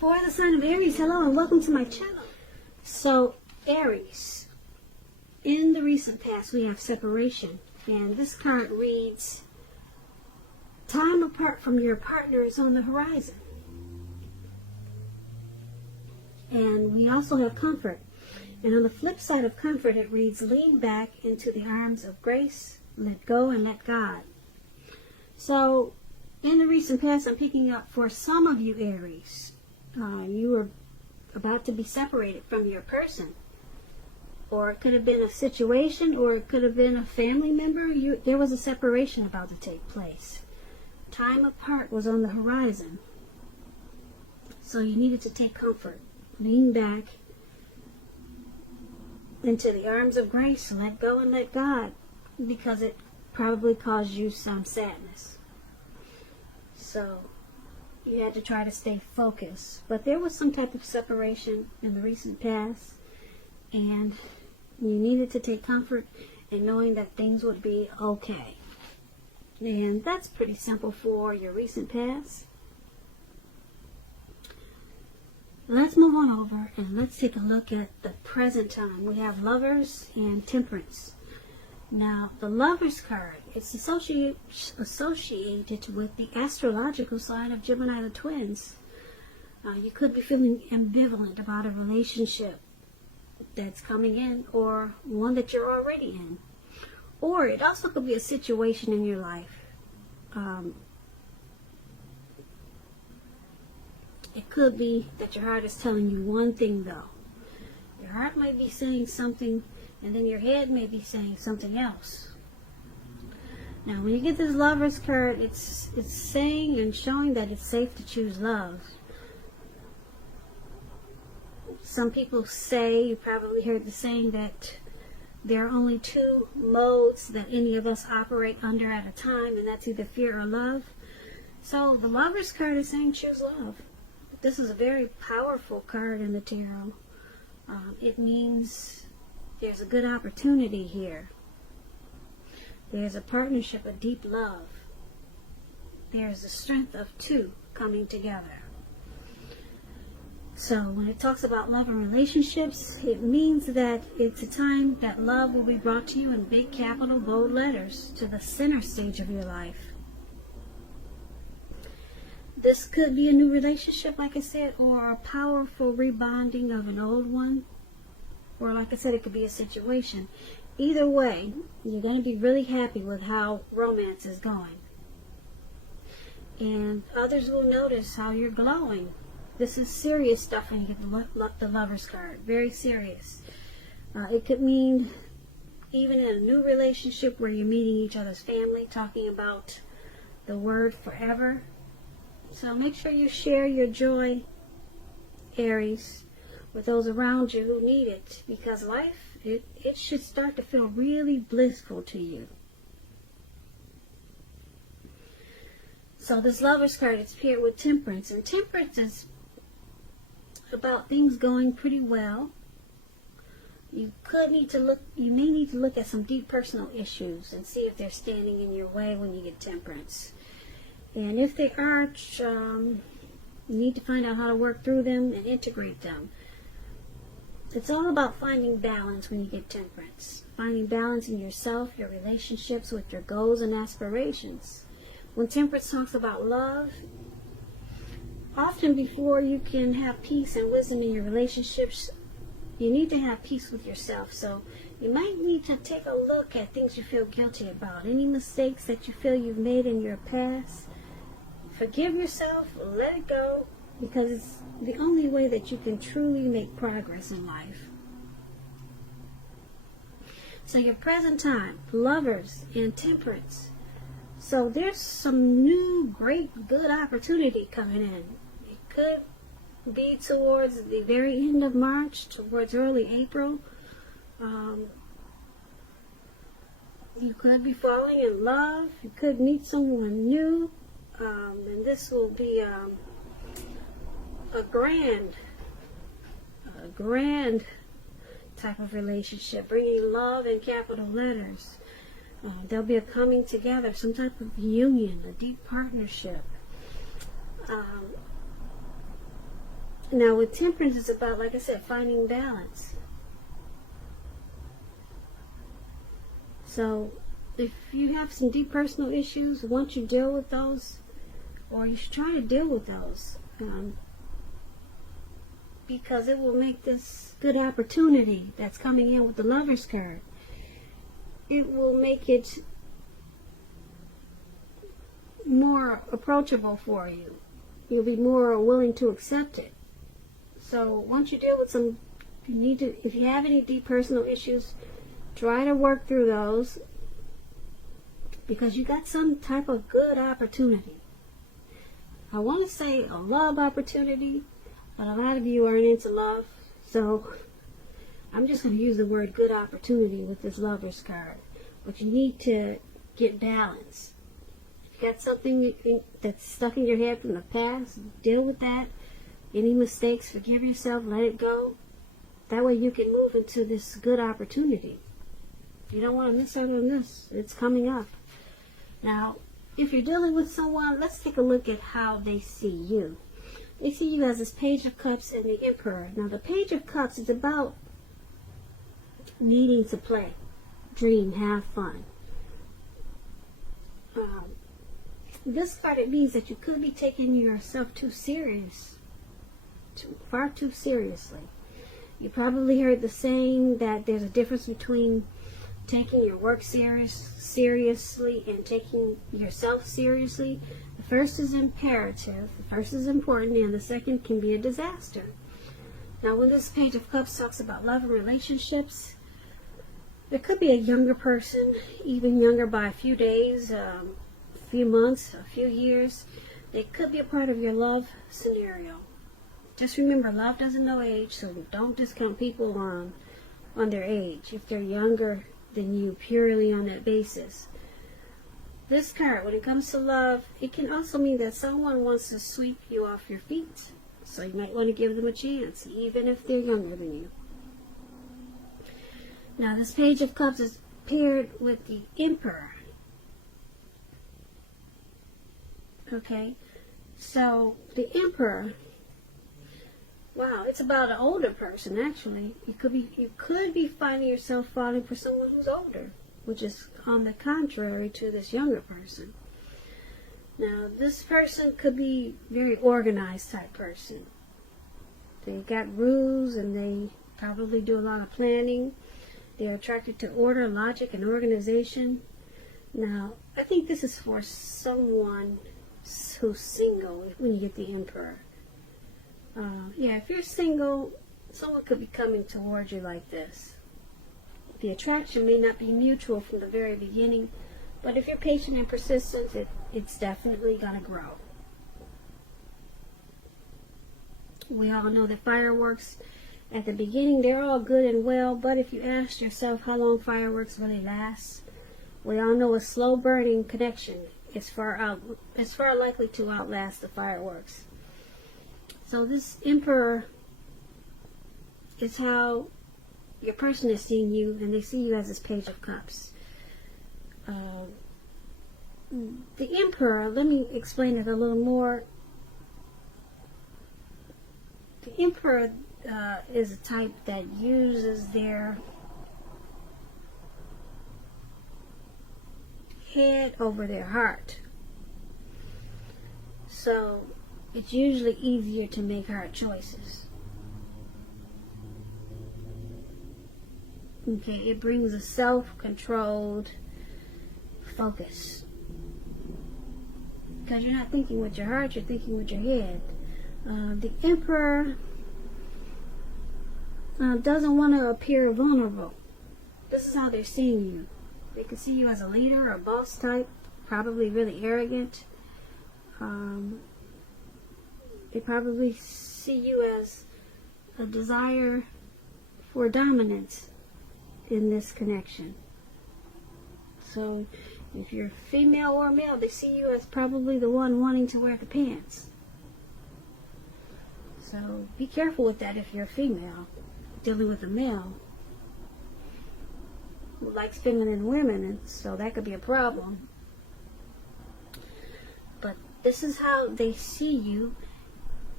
For the sign of Aries, hello and welcome to my channel. So, Aries, in the recent past we have separation, and this card reads, time apart from your partner is on the horizon. And we also have comfort. And on the flip side of comfort, it reads, lean back into the arms of grace, let go and let God. So, in the recent past, I'm picking up for some of you Aries, you were about to be separated from your person. Or it could have been a situation, or it could have been a family member. There was a separation about to take place. Time apart was on the horizon. So you needed to take comfort. Lean back into the arms of grace and let go and let God, because it probably caused you some sadness. So you had to try to stay focused. But there was some type of separation in the recent past, and you needed to take comfort in knowing that things would be okay. And that's pretty simple for your recent past. Let's move on over and let's take a look at the present time. We have Lovers and Temperance. Now, the Lovers card, it's associated with the astrological sign of Gemini the twins. You could be feeling ambivalent about a relationship that's coming in, or one that you're already in. Or it also could be a situation in your life. It could be that your heart is telling you one thing, though. Your heart might be saying something, and then your head may be saying something else. Now, when you get this Lovers card, it's saying and showing that it's safe to choose love. Some people say, you probably heard the saying, that there are only two modes that any of us operate under at a time, and that's either fear or love. So the Lovers card is saying choose love. This is a very powerful card in the tarot. It means there's a good opportunity here. There's a partnership, a deep love. There's the strength of two coming together. So when it talks about love and relationships, it means that it's a time that love will be brought to you in big capital bold letters to the center stage of your life. This could be a new relationship, like I said, or a powerful rebonding of an old one. Or like I said, it could be a situation. Either way, you're going to be really happy with how romance is going. And others will notice how you're glowing. This is serious stuff when you get the Lovers card. Very serious. It could mean even in a new relationship where you're meeting each other's family, talking about the word forever. So make sure you share your joy, Aries, with those around you who need it, because life, it should start to feel really blissful to you. So this Lovers card is paired with Temperance, and Temperance is about things going pretty well. You may need to look at some deep personal issues and see if they're standing in your way when you get Temperance. And if they aren't, you need to find out how to work through them and integrate them. It's all about finding balance when you get Temperance. Finding balance in yourself, your relationships, with your goals and aspirations. When Temperance talks about love, often before you can have peace and wisdom in your relationships, you need to have peace with yourself. So you might need to take a look at things you feel guilty about. Any mistakes that you feel you've made in your past. Forgive yourself, let it go, because it's the only way that you can truly make progress in life. So your present time, Lovers and Temperance. So there's some new, great, good opportunity coming in. It could be towards the very end of March, towards early April. You could be falling in love. You could meet someone new. And this will be a grand type of relationship, bringing love in capital letters. There'll be a coming together, some type of union, a deep partnership. Now with temperance, it's about, like I said, finding balance. So if you have some deep personal issues, once you deal with those, or you should try to deal with those, because it will make this good opportunity that's coming in with the Lovers card. It will make it more approachable for you. You'll be more willing to accept it. So once you deal with some, if you have any deep personal issues, try to work through those, because you got some type of good opportunity. I want to say a love opportunity, but a lot of you aren't into love, so I'm just going to use the word good opportunity with this Lovers card. But you need to get balance. If you got something that's stuck in your head from the past, deal with that. Any mistakes, forgive yourself, let it go. That way you can move into this good opportunity. You don't want to miss out on this. It's coming up. Now, if you're dealing with someone, let's take a look at how they see you. They see you as this Page of Cups and the Emperor. Now, the Page of Cups is about needing to play, dream, have fun. This card, it means that you could be taking yourself too serious, far too seriously. You probably heard the saying that there's a difference between taking your work seriously and taking yourself seriously. The first is imperative, the first is important, and the second can be a disaster. Now, when this Page of Cups talks about love and relationships, there could be a younger person, even younger by a few days, a few months, a few years. They could be a part of your love scenario. Just remember, love doesn't know age, so don't discount people on their age if they're younger than you, purely on that basis. This card, when it comes to love, it can also mean that someone wants to sweep you off your feet. So you might want to give them a chance, even if they're younger than you. Now, this Page of Cups is paired with the Emperor. Okay, so the Emperor, wow, it's about an older person, actually. You could be finding yourself falling for someone who's older, which is on the contrary to this younger person. Now, this person could be very organized type person. They got rules and they probably do a lot of planning. They're attracted to order, logic, and organization. Now, I think this is for someone who's single when you get the Emperor. Yeah, if you're single, someone could be coming towards you like this. The attraction may not be mutual from the very beginning, but if you're patient and persistent, it's definitely going to grow. We all know that fireworks, at the beginning, they're all good and well, but if you ask yourself how long fireworks really last, we all know a slow burning connection is far likely to outlast the fireworks. So this Emperor is how your person is seeing you, and they see you as this Page of Cups. The Emperor, let me explain it a little more. The Emperor is a type that uses their head over their heart. So it's usually easier to make hard choices. Okay, it brings a self-controlled focus. Because you're not thinking with your heart, you're thinking with your head. The Emperor doesn't want to appear vulnerable. This is how they're seeing you. They can see you as a leader or a boss type, probably really arrogant. They probably see you as a desire for dominance in this connection. So if you're female or male, they see you as probably the one wanting to wear the pants. So be careful with that if you're a female dealing with a male who likes feminine women, and so that could be a problem. But this is how they see you,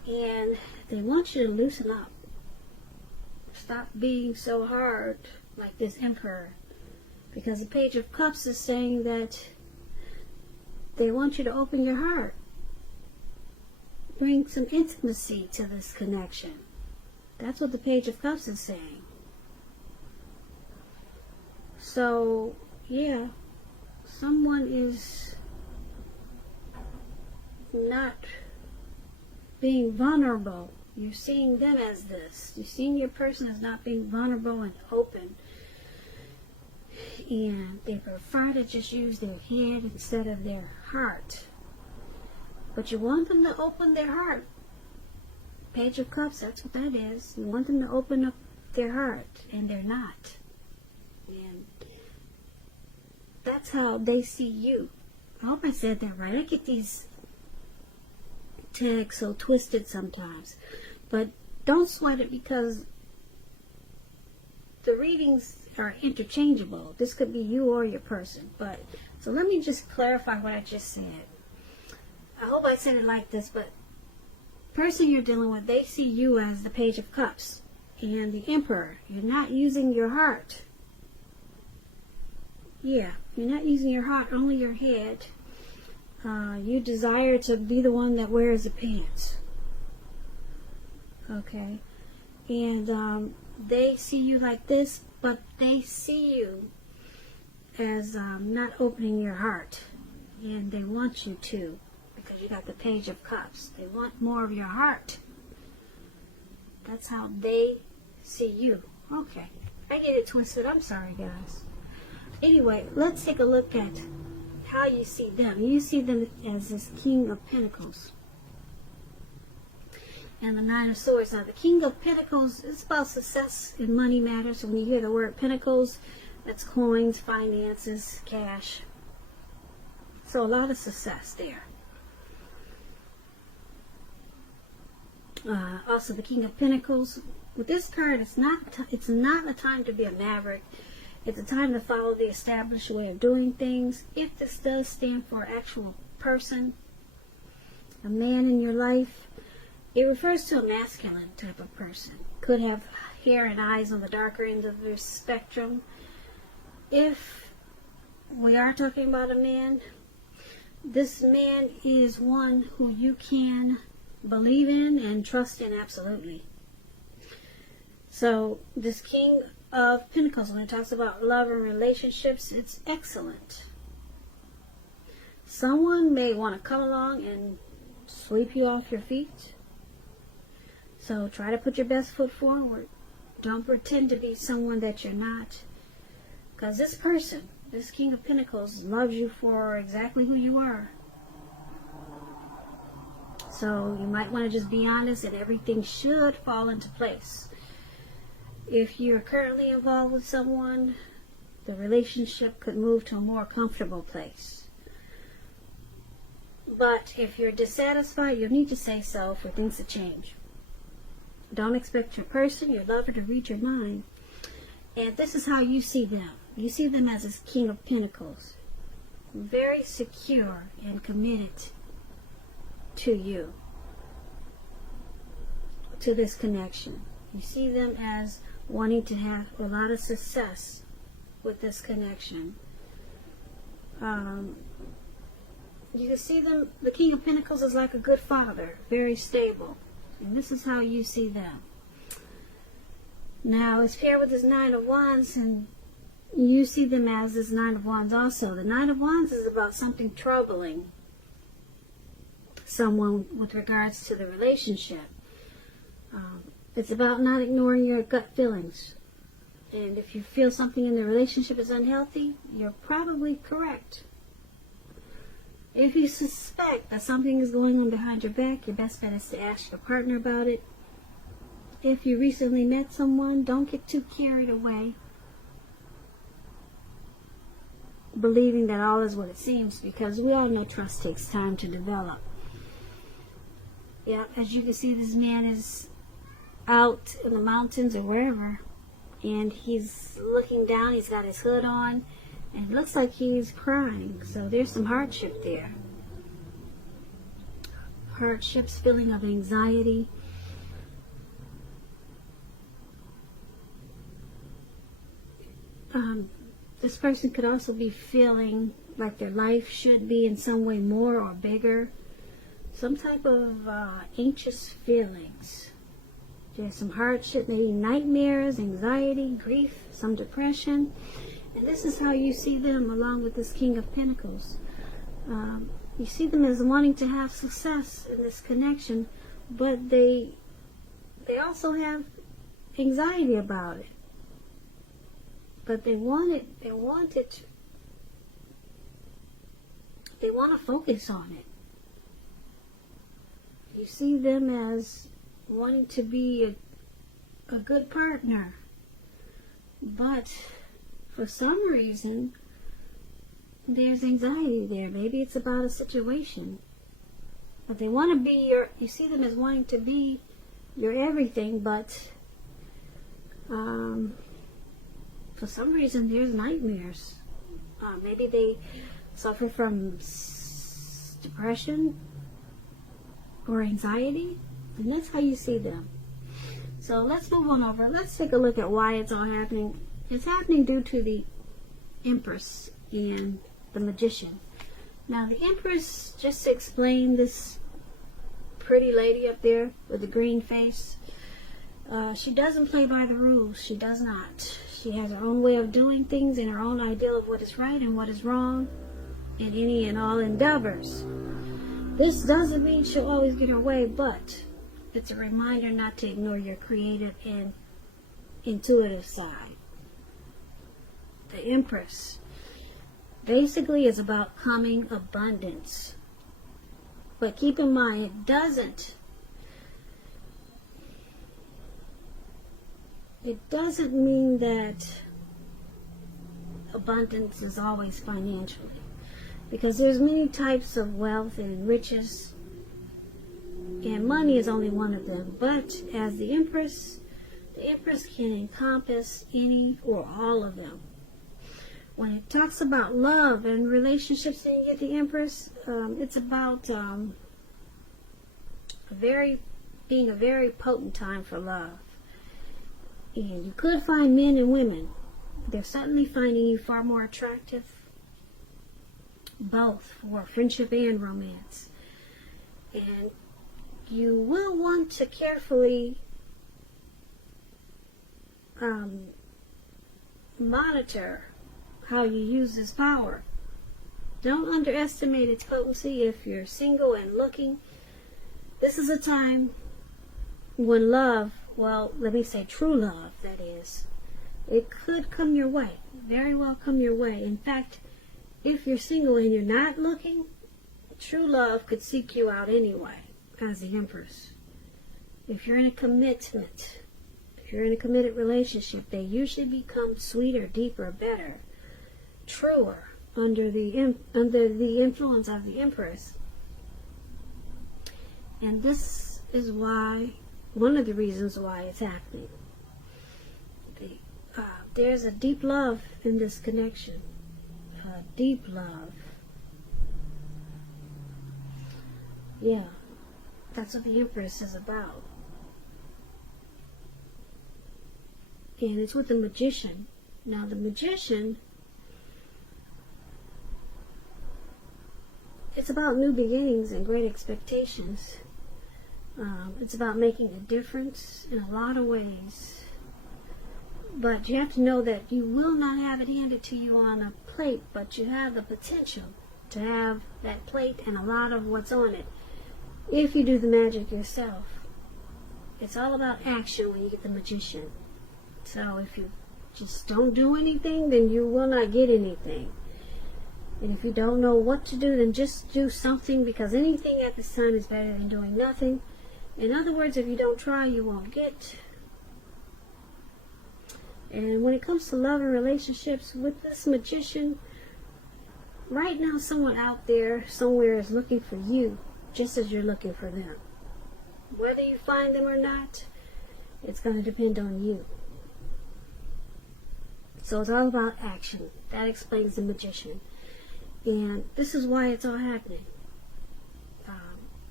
And they want you to loosen up. Stop being so hard like this Emperor. Because the Page of Cups is saying that they want you to open your heart. Bring some intimacy to this connection. That's what the Page of Cups is saying. So, yeah, someone is not being vulnerable. You're seeing them as this. You're seeing your person as not being vulnerable and open. And they prefer to just use their head instead of their heart. But you want them to open their heart. Page of Cups, that's what that is. You want them to open up their heart, and they're not. And that's how they see you. I hope I said that right. I get these tags so twisted sometimes. But don't sweat it, because the readings are interchangeable. This could be you or your person. But so let me just clarify what I just said. I hope I said it like this, but person you're dealing with, they see you as the Page of Cups and the Emperor. You're not using your heart. Yeah, you're not using your heart, only your head. You desire to be the one that wears the pants. Okay. And they see you like this, but they see you as not opening your heart. And they want you to, because you got the Page of Cups. They want more of your heart. That's how they see you. Okay. I get it twisted. I'm sorry, guys. Anyway, let's take a look at how you see them. You see them as this King of Pentacles and the Nine of Swords. Now, the King of Pentacles is about success in money matters. So when you hear the word Pentacles, that's coins, finances, cash. So a lot of success there. Also, the King of Pentacles. With this card, it's not a time to be a maverick. It's a time to follow the established way of doing things. If this does stand for an actual person, a man in your life, it refers to a masculine type of person. Could have hair and eyes on the darker end of the spectrum. If we are talking about a man, this man is one who you can believe in and trust in absolutely. So this King of Pentacles, when it talks about love and relationships, it's excellent. Someone may want to come along and sweep you off your feet. So try to put your best foot forward. Don't pretend to be someone that you're not. Because this person, this King of Pentacles, loves you for exactly who you are. So you might want to just be honest, and everything should fall into place. If you're currently involved with someone, the relationship could move to a more comfortable place. But if you're dissatisfied, you'll need to say so for things to change. Don't expect your person, your lover, to read your mind. And this is how you see them. You see them as this King of Pentacles. Very secure and committed to you, to this connection. You see them as wanting to have a lot of success with this connection. You can see them, the King of Pentacles is like a good father, very stable. And this is how you see them. Now, it's paired with this Nine of Wands, and you see them as this Nine of Wands also. The Nine of Wands is about something troubling someone with regards to the relationship. It's about not ignoring your gut feelings. And if you feel something in the relationship is unhealthy, you're probably correct. If you suspect that something is going on behind your back, your best bet is to ask your partner about it. If you recently met someone, don't get too carried away, believing that all is what it seems, because we all know trust takes time to develop. Yeah, as you can see, this man is out in the mountains or wherever, and he's looking down. He's got his hood on, and it looks like he's crying. So there's some hardship there. hardships, feeling of anxiety. This person could also be feeling like their life should be in some way more or bigger. Some type of anxious feelings. There's some hardship, maybe nightmares, anxiety, grief, some depression. And this is how you see them along with this King of Pentacles. You see them as wanting to have success in this connection, but they also have anxiety about it. But they want to focus on it. You see them as wanting to be a good partner. But for some reason, there's anxiety there. Maybe it's about a situation. But they want to be you see them as wanting to be your everything, but for some reason there's nightmares. Maybe they suffer from depression or anxiety, and that's how you see them. So let's move on over. Let's take a look at why it's all happening. It's happening due to the Empress and the Magician. Now the Empress, just to explain, this pretty lady up there with the green face, she doesn't play by the rules. She does not. She has her own way of doing things and her own ideal of what is right and what is wrong in any and all endeavors. This doesn't mean she'll always get her way, but it's a reminder not to ignore your creative and intuitive side. The Empress basically is about coming abundance. But keep in mind, it doesn't mean that abundance is always financially. Because there's many types of wealth and riches, and money is only one of them. But as the Empress can encompass any or all of them. When it talks about love and relationships and you get the Empress, it's about being a very potent time for love. And you could find men and women. They're certainly finding you far more attractive, both for friendship and romance. And you will want to carefully monitor how you use this power. Don't underestimate its potency if you're single and looking. This is a time when love, well, let me say true love, that is, it could come your way, very well come your way. In fact, if you're single and you're not looking, true love could seek you out anyway, as the Empress. If you're in a commitment, if you're in a committed relationship, they usually become sweeter, deeper, better, truer under the influence of the Empress. And this is why, one of the reasons why it's happening. There's a deep love in this connection. Deep love. Yeah, that's what the Empress is about. And it's with the Magician. Now the Magician, it's about new beginnings and great expectations. It's about making a difference in a lot of ways. But you have to know that you will not have it handed to you on a plate, but you have the potential to have that plate and a lot of what's on it if you do the magic yourself. It's all about action when you get the Magician. So if you just don't do anything, then you will not get anything. And if you don't know what to do, then just do something, because anything at this time is better than doing nothing. In other words, if you don't try, you won't get. And when it comes to love and relationships, with this Magician, right now someone out there somewhere is looking for you, just as you're looking for them. Whether you find them or not, it's going to depend on you. So it's all about action. That explains the Magician. And this is why it's all happening.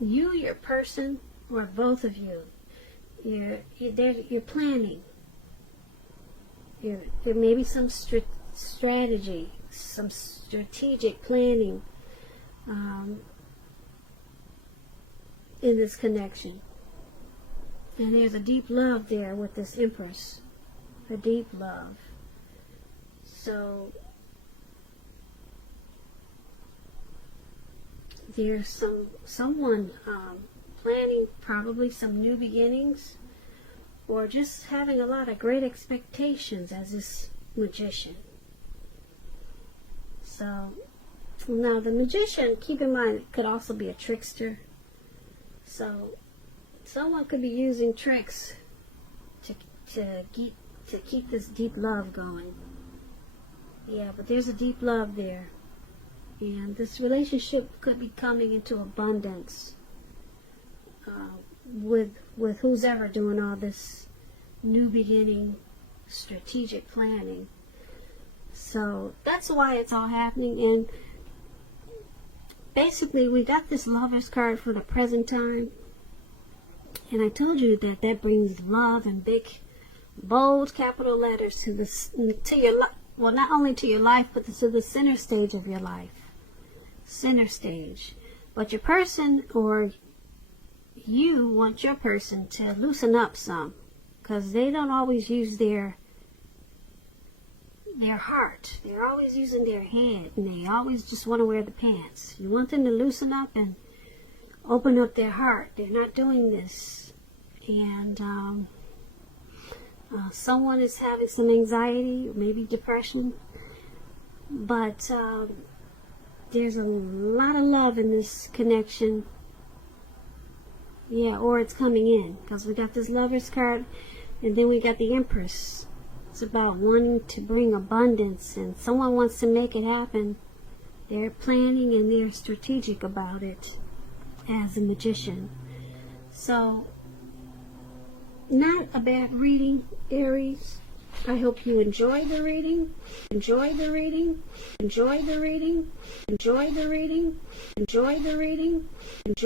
you, your person, or both of you, you're planning. There may be some strategy, some strategic planning in this connection. And there's a deep love there with this Empress. A deep love. So there's someone planning probably some new beginnings, or just having a lot of great expectations as this Magician. So now the Magician, keep in mind, could also be a trickster. So someone could be using tricks to keep this deep love going. Yeah, but there's a deep love there. And this relationship could be coming into abundance with who's ever doing all this new beginning, strategic planning. So that's why it's all happening. And basically, we got this Lover's card for the present time. And I told you that brings love in big, bold capital letters to your life. Well, not only to your life, but to the center stage of your life. Center stage. But your person, or you want your person to loosen up some, because they don't always use their heart. They're always using their head, and they always just want to wear the pants. You want them to loosen up and open up their heart. They're not doing this. And someone is having some anxiety, maybe depression, but there's a lot of love in this connection. Yeah, or it's coming in, because we got this Lover's card, and then we got the Empress. It's about wanting to bring abundance, and someone wants to make it happen. They're planning and they're strategic about it as a Magician. So, not a bad reading, Aries. I hope you enjoy the reading. Enjoy the reading. Enjoy the reading. Enjoy the reading. Enjoy the reading. Enjoy